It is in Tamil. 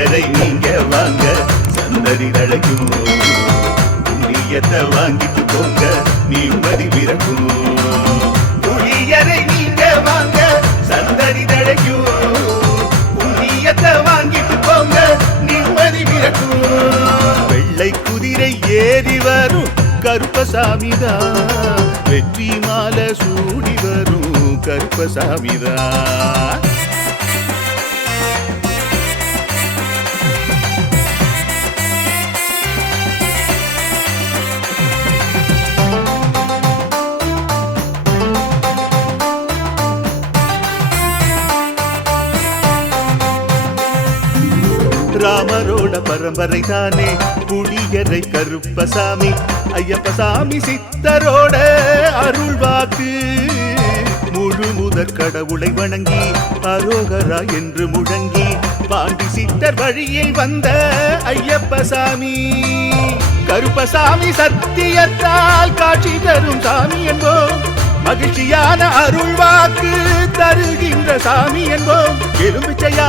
எதை நீங்க வாங்க சந்ததி தழைக்கும் புண்ணியத்தை வாங்கிட்டு போங்க நிம்மதி பிறக்கும் புளியரை நீங்க வாங்க சந்ததி தழைக்கும் புண்ணியத்தை வாங்கிட்டு போங்க நிம்மதி பிறக்கும் வெள்ளை குதிரை ஏறி வரும் கருப்பசாமிதான் வெற்றி மாலை சூடி வரும் கருப்பசாமிதான் ராமரோட பரம்பரை தானே புளியரை கருப்பசாமி ஐயப்பசாமி சித்தரோட அருள் வாக்கு முழு முதற் கடவுளை வணங்கி அரோகரா என்று முழங்கி பாண்டி சித்தர் வழியில் வந்த ஐயப்பசாமி கருப்பசாமி சத்தியத்தால் காட்சி தரும் சாமி என்போம் மகிழ்ச்சியான அருள் வாக்கு தருகின்ற சாமி என்போம் எலும்பிச்சையா